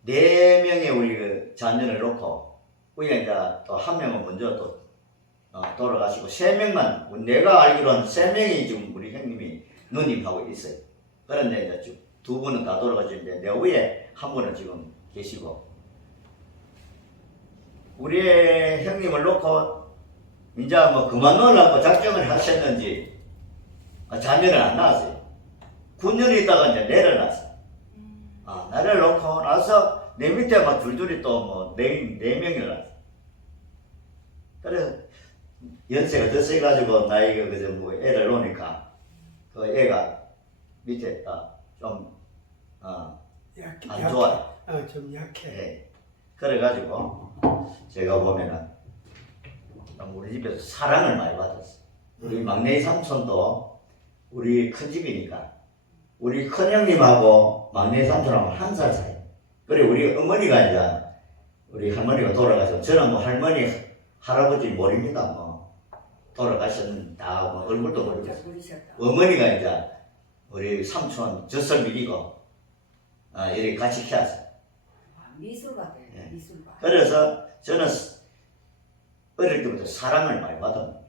4명의 우리 그 자녀를 놓고 위에 이제 또 한 명은 먼저 또 돌아가시고 3명만 내가 알기로는 3명이 지금 우리 형님이 누님하고 있어요. 그런데 이제 두 분은 다 돌아가셨는데 내 위에 한 분은 지금 계시고 우리 형님을 놓고 이제 뭐 그만 놓으려고 작정을 하셨는지 자녀를 안 낳았어요. 9년 있다가 이제 내려놨어요. 내려놓고 나서 내 밑에 막 줄줄이 또 뭐 네 명이 낳았어요. 그래서 연세가 더 세가지고 나이가 그저 뭐 애를 놓으니까 그 애가 밑에 좀 안 좋아요. 좀 약해. 네. 그래가지고 제가 보면은 우리 집에서 사랑을 많이 받았어요. 우리 막내 삼촌도 우리 큰 집이니까 우리 큰 형님하고 막내 삼촌하고 1살 차이. 그리고 우리 어머니가 이제 우리 할머니가 돌아가서 저는 뭐 할머니 할아버지 모릅니다. 뭐 돌아가셨다 뭐 얼굴도 모르고 모르셨다. 어머니가 이제 우리 삼촌 젖을 미리고 이렇게 같이 키웠어요. 미술가 돼. 예. 미술가. 그래서 저는 어릴 때부터 사랑을 많이 받았어요.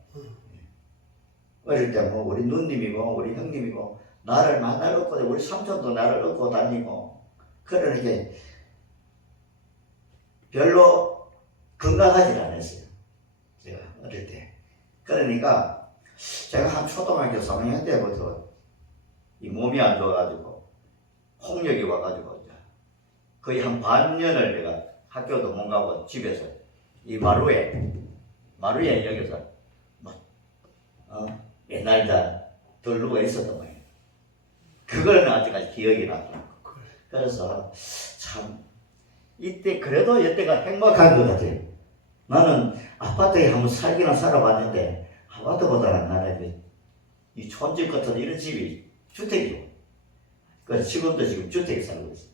어릴 때 뭐 우리 누님이고 우리 형님이고 나를 만날 얻고 우리 삼촌도 나를 얻고 다니고 그러니까 별로 건강하지 않았어요. 제가 어릴 때. 그러니까 제가 한 초등학교 3학년 때부터 이 몸이 안 좋아가지고 홍역이 와가지고 이제 거의 한 반년을 내가 학교도 못 가고 집에서 이 마루에 여기서 뭐 옛날 다 돌루가 있었던 거예요. 그거는 아직까지 기억이 나더라고. 그래서 참 이때 그래도 이때가 행복한 것 같아요. 나는 아파트에 한번 살기는 살아봤는데 아파트보다는 나는 이 촌집 같은 이런 집이 주택이고 그래서 지금도 지금 주택에 살고 있어.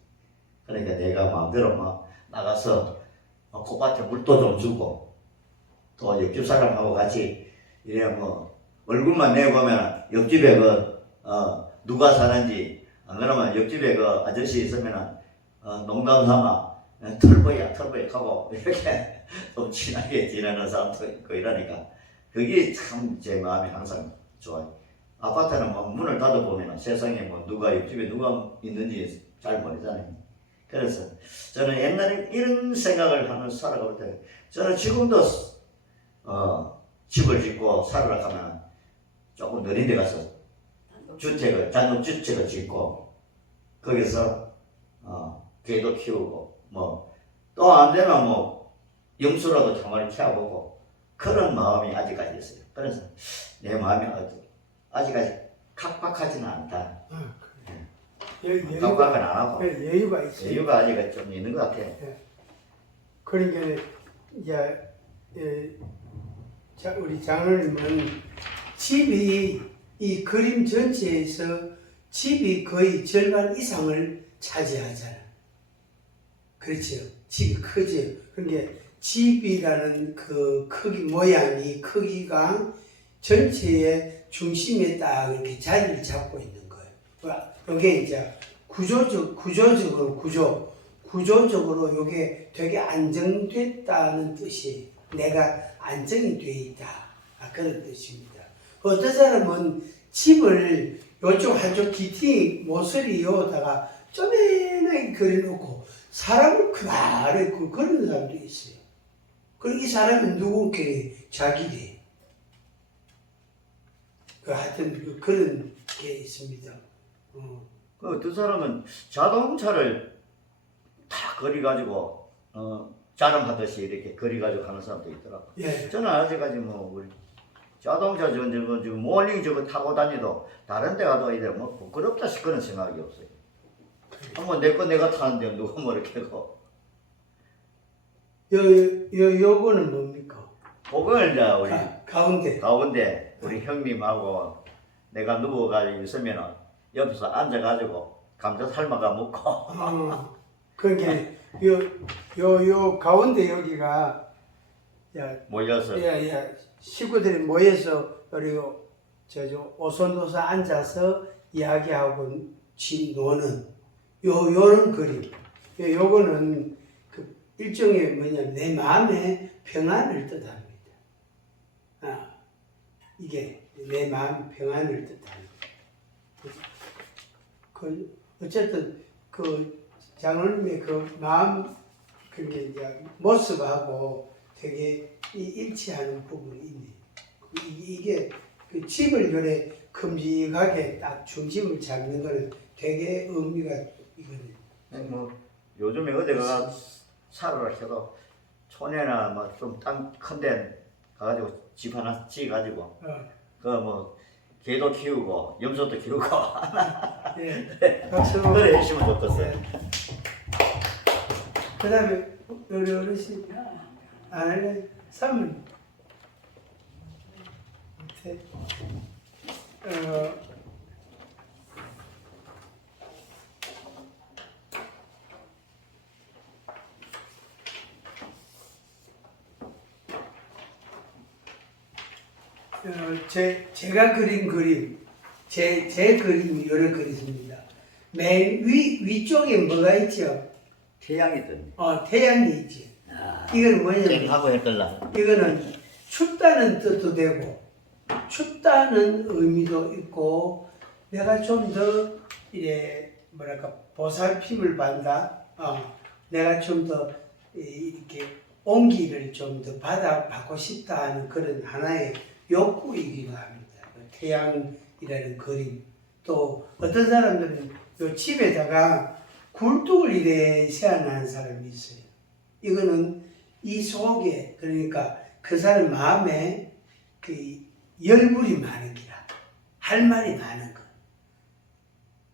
그러니까 내가 마음대로 막 나가서 꽃밭에 물도 좀 주고 또 옆집 사람하고 같이 이래 뭐 얼굴만 내보면 옆집에 누가 사는지 안 그러면 옆집에 아저씨 있으면 농담 삼아 털보야 하고 이렇게 좀 친하게 지내는 사람도 있고 이러니까 그게 참 제 마음이 항상 좋아요. 아파트는 뭐 문을 닫아보면 세상에 뭐 누가 옆집에 누가 있는지 잘 모르잖아요. 그래서 저는 옛날에 이런 생각을 하면서 살아갈 때 저는 지금도 집을 짓고 살으러 가면 조금 느린 데 가서 단독주택을 짓고 거기서 개도 키우고 뭐 또 안 되면 뭐 염소라도 한 마리 키워보고 그런 마음이 아직까지 있어요. 그래서 내 마음이 아직까지 각박하지는 않다. 각박은 안 하고 여유가 있어요. 여유가 아직 좀 있는 것 같아. 그러니까 이제 우리 장로님은 집이 이 그림 전체에서 집이 거의 절반 이상을 차지하잖아. 그렇죠. 집이 크죠. 그러니까 집이라는 그 크기 모양이 크기가 전체의 중심에 딱 이렇게 자리를 잡고 있는 거예요. 이게 이제 구조적으로 이게 되게 안정됐다는 뜻이 내가 안정이 돼 있다. 그런 뜻입니다. 어떤 사람은 집을 요쪽 한쪽 기티 모서리 여다가 쪼매나게 그려놓고 사람을 그날에 그런 사람도 있어요. 그리고 이 사람은 누구께 자기래. 하여튼 그런 게 있습니다. 그 사람은 자동차를 다 그려가지고 자랑하듯이 이렇게 그려가지고 하는 사람도 있더라고. 예. 저는 아직까지 뭐 우리 자동차 지금 모닝 저거 타고 다니도 다른 데 가도 이래 뭐 부끄럽다 싶은 생각이 없어요. 한번 내 거 내가 타는데 누가 뭐 이렇게 하고. 요거는 뭡니까? 그걸 이제 우리 가운데. 우리 형님하고 내가 누워가지고 있으면은 옆에서 앉아가지고 감자 삶아가 먹고. 그러니까 요 가운데 여기가 모여서 식구들이 모여서 그리고 오손도서 앉아서 이야기하고 노는 요런 그림. 요거는 그 일종의 내 마음의 평안을 뜻합니다. 이게 내 마음 평안을 뜻합니다. 어쨌든 그 장로님의 그 마음 그게 이제 모습하고 되게 일치하는 부분이 있네. 이게 그 집을 요래 큼직하게 딱 중심을 잡는 걸 되게 의미가 있거든요. 뭐 요즘에 어디가 살으라 해도 촌에나 뭐 좀 땅 큰데 가가지고 집 하나 지어가지고 그 뭐 개도 키우고 염소도 키우고 예. 박수. 그래 해주면 좋겠어요. 그다음에 우리 어르신 안 할래? 사모님. 제가 그린 그림, 제 그림이 여러 그림입니다. 맨 위쪽에 뭐가 있죠? 태양이 떴네. 태양이 있지. 이거는 뭐냐면, 땡하고 했걸라. 이거는 춥다는 뜻도 되고, 춥다는 의미도 있고, 내가 좀 더, 뭐랄까, 보살핌을 받는다. 내가 좀 더, 이렇게, 온기를 좀 더 받고 싶다 하는 그런 하나의 욕구이기도 합니다. 태양이라는 그림. 또 어떤 사람들은 요 집에다가 굴뚝을 이래 세워놓은 사람이 있어요. 이거는 이 속에, 그러니까 그 사람 마음에 그 열불이 많은 기라. 할 말이 많은 거.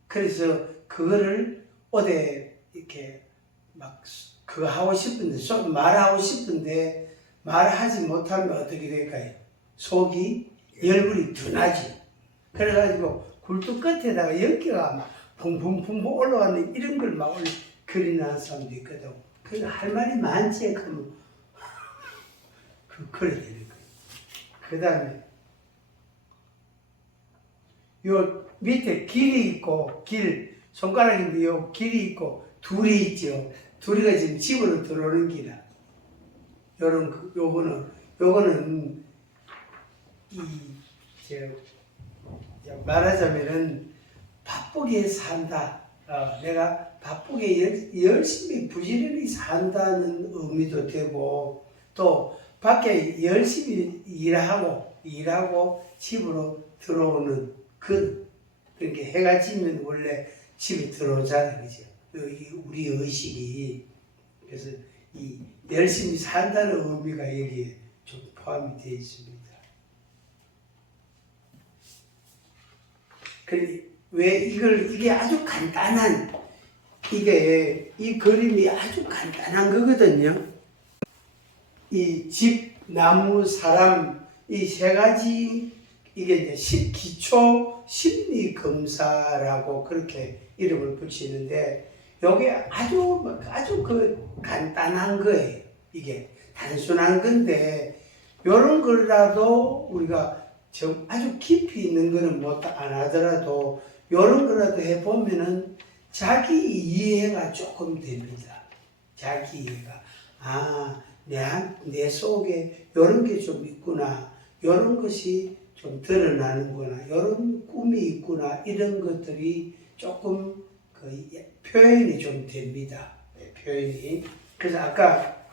그래서 그거를 어디 이렇게 막 그거 하고 싶은데, 말하고 싶은데 말하지 못하면 어떻게 될까요? 속이 열불이 둔하지. 그래가지고 굴뚝 끝에다가 연기가 막 붕붕붕붕 올라가는 이런 걸 막 그리는 사람도 있거든. 그래서 할 말이 많지. 그러면 그래 되는 거예요. 그 다음에 요 밑에 길이 있고, 손가락인데 요 길이 있고, 둘이 있죠. 둘이가 지금 집으로 들어오는 길이야. 요거는, 말하자면은, 바쁘게 산다. 내가 바쁘게 열심히 부지런히 산다는 의미도 되고, 또 밖에 열심히 일하고 집으로 들어오는 그렇게 해가 지면 원래 집에 들어오잖아요. 그죠? 우리 의식이. 그래서 이 열심히 산다는 의미가 여기에 좀 포함이 되어 있습니다. 왜 이게 아주 간단한, 이 그림이 아주 간단한 거거든요. 이 집, 나무, 사람, 이 세 가지, 이게 이제 기초 심리 검사라고 그렇게 이름을 붙이는데, 요게 아주 그 간단한 거예요. 이게 단순한 건데, 요런 거라도 우리가 아주 깊이 있는 거는 안 하더라도 요런 거라도 해보면은 자기 이해가 조금 됩니다. 자기 이해가. 내 속에 요런 게 좀 있구나. 요런 것이 좀 드러나는구나. 요런 꿈이 있구나. 이런 것들이 조금 표현이 좀 됩니다. 표현이. 그래서 아까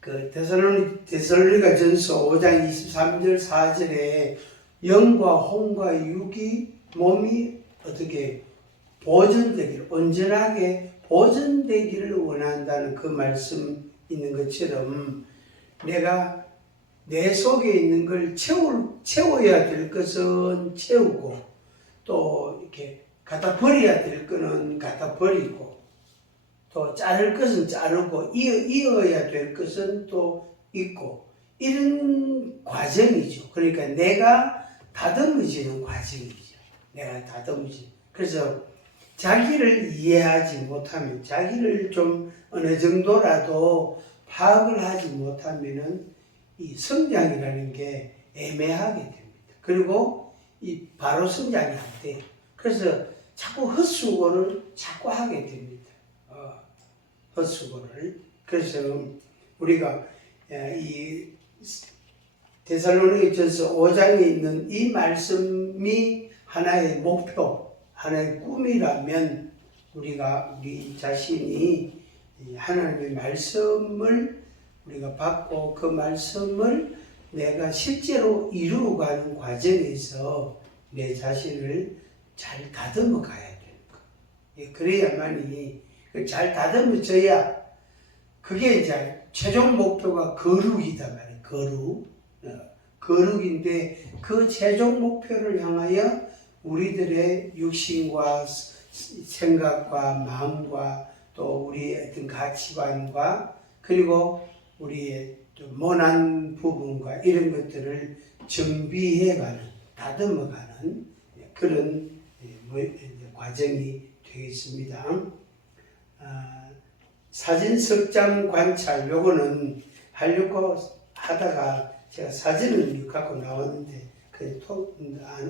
데살로니가전서 5장 23절 4절에 영과 혼과 육이 몸이 어떻게 보존되기를, 온전하게 보존되기를 원한다는 그 말씀 있는 것처럼, 내가 내 속에 있는 걸 채워야 될 것은 채우고, 또 이렇게 갖다 버려야 될 거는 갖다 버리고, 또 자를 것은 자르고, 이어야 될 것은 또 있고, 이런 과정이죠. 그러니까 내가 다듬어지는 과정이죠. 내가 다듬어지. 그래서 자기를 이해하지 못하면, 자기를 좀 어느 정도라도 파악을 하지 못하면은 이 성장이라는 게 애매하게 됩니다. 그리고 이 바로 성장이 안 돼요. 그래서 자꾸 헛수고를 자꾸 하게 됩니다. 헛수고를. 그래서 우리가 이 데살로니가전서 5장에 있는 이 말씀이 하나의 목표, 하나의 꿈이라면, 우리 자신이 하나님의 말씀을 우리가 받고 그 말씀을 내가 실제로 이루어가는 과정에서 내 자신을 잘 다듬어 가야 되는 거. 그래야만이 잘 다듬어져야, 그게 이제 최종 목표가 거룩이다 말이에요. 거룩인데, 그 최종 목표를 향하여 우리들의 육신과 생각과 마음과 또 우리의 어떤 가치관과, 그리고 우리의 모난 부분과 이런 것들을 정비해가는, 다듬어가는 그런 과정이 되겠습니다. 사진 석장 관찰, 요거는 하려고 하다가 제가 사진을 갖고 나왔는데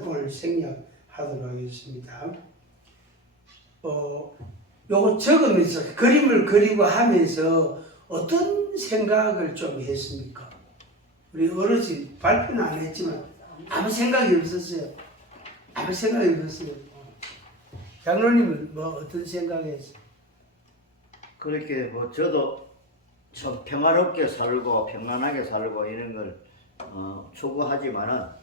오늘 생략하도록 하겠습니다. 요거 적으면서 그림을 그리고 하면서 어떤 생각을 좀 했습니까? 우리 어르신 발표는 안 했지만 아무 생각이 없었어요. 아무 생각이 없었어요. 장로님은 뭐 어떤 생각이었어요? 그렇게 뭐 저도 참 평화롭게 살고 평안하게 살고 이런 걸 추구하지만은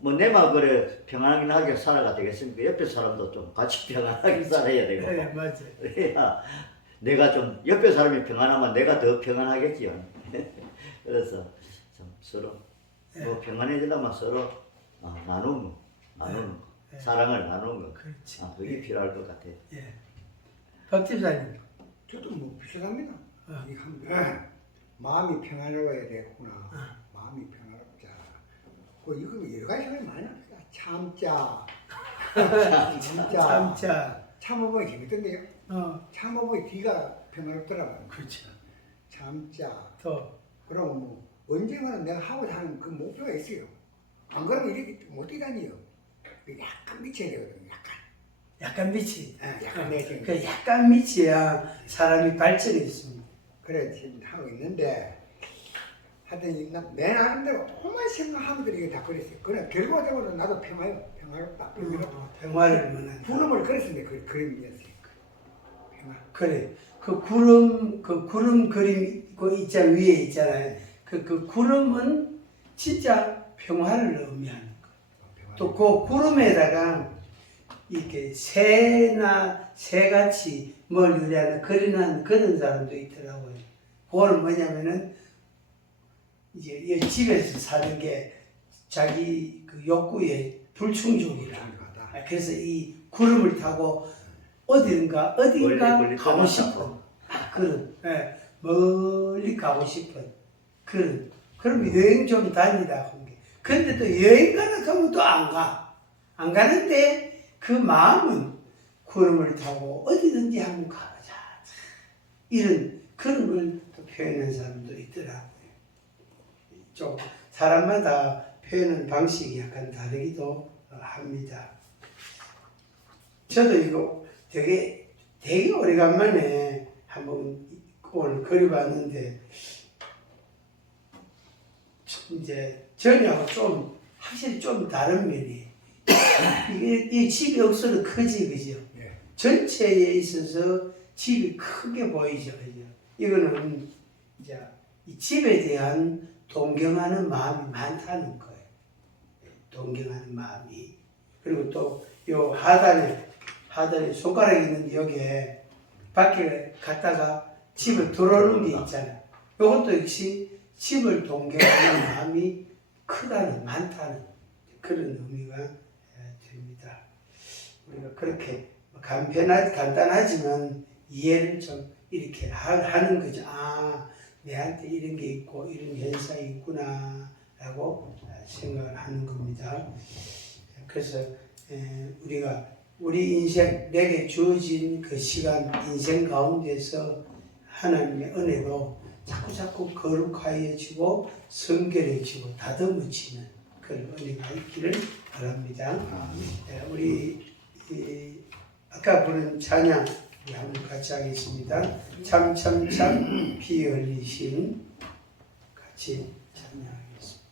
뭐 내만 그래 평안하게 살아가 되겠습니까? 옆에 사람도 좀 같이 평안하게 살아야 되고. 네, 맞아요. 그래야 내가 좀 옆에 사람이 평안하면 내가 더 평안하겠지요. 그래서 참 서로 뭐 평안해지려면 서로 나누는 거, 사랑을 나누는 거. 그렇지. 그게 필요할 것 같아요. 예. 박 집사님. 저도 뭐 비슷합니다. 마음이 평화로워야 되겠구나. 마음이 평화롭자. 이거 여러 가지 생각이 많이 납니다. 참자. 진짜. 참자. 참아보니 재밌던데요. 참아보니 뒤가 평화롭더라고요. 그렇죠. 참자. 또. 그럼 뭐 언젠가는 내가 하고 사는 그 목표가 있어요. 안 그러면 이렇게 못 뛰다니요. 약간 미쳐야 되거든요. 약간 밑이. 약간 내 생각. 그 약간 밑이야 사람이 발전이 있습니다. 그래 지금 하고 있는데 하여튼 내 나름대로 오만 생각하면들 이게 다 그랬어요. 그래 결과적으로 나도 평화롭다. 평화를 원한다. 구름을 그렸습니다. 그 그림이었어요. 평화. 그래. 그 구름 그림 그 있잖아 위에 있잖아요. 그 구름은 진짜 평화를 의미하는 거예요. 또 그 구름에다가 이렇게 새같이 뭘 유래하는 그리는 그런 사람도 있더라고요. 그거는 뭐냐면은 이제 이 집에서 사는 게 자기 그 욕구에 불충족이라. 그래서 이 구름을 타고 어딘가 멀리 가고 싶어. 그런 멀리 가고 싶은 그런. 그럼 여행 좀 다니다 한 게. 근데 또 여행 가는 하면 또 안 가. 안 가는데 그 마음은 구름을 타고 어디든지 한번 가보자. 이런 그런 걸 또 표현하는 사람도 있더라고요. 좀 사람마다 표현하는 방식이 약간 다르기도 합니다. 저도 이거 되게 오래간만에 한번 오늘 그려봤는데 이제 전하고 좀 확실히 좀 다른 면이 이 집이 없어도 크지 그죠? 예. 전체에 있어서 집이 크게 보이죠 그죠? 이거는 이제 이 집에 대한 동경하는 마음이 많다는 거예요. 동경하는 마음이. 그리고 또 요 하단에 손가락이 있는데 여기에 밖에 갔다가 집을 들어오는 게 있잖아요. 이것도 역시 집을 동경하는 마음이 많다는 그런 의미가 됩니다. 우리가 그렇게 간단하지만 이해를 좀 이렇게 하는 거죠. 내한테 이런 게 있고 이런 현상이 있구나 라고 생각을 하는 겁니다. 그래서 우리 인생, 내게 주어진 그 시간, 인생 가운데서 하나님의 은혜로 자꾸 거룩하여지고 성결해지고 다듬어지는 그런 은혜가 있기를 바랍니다. 우리 아까 부른 찬양 우리 한번 같이 하겠습니다. 참 피 흘리신 같이 찬양하겠습니다.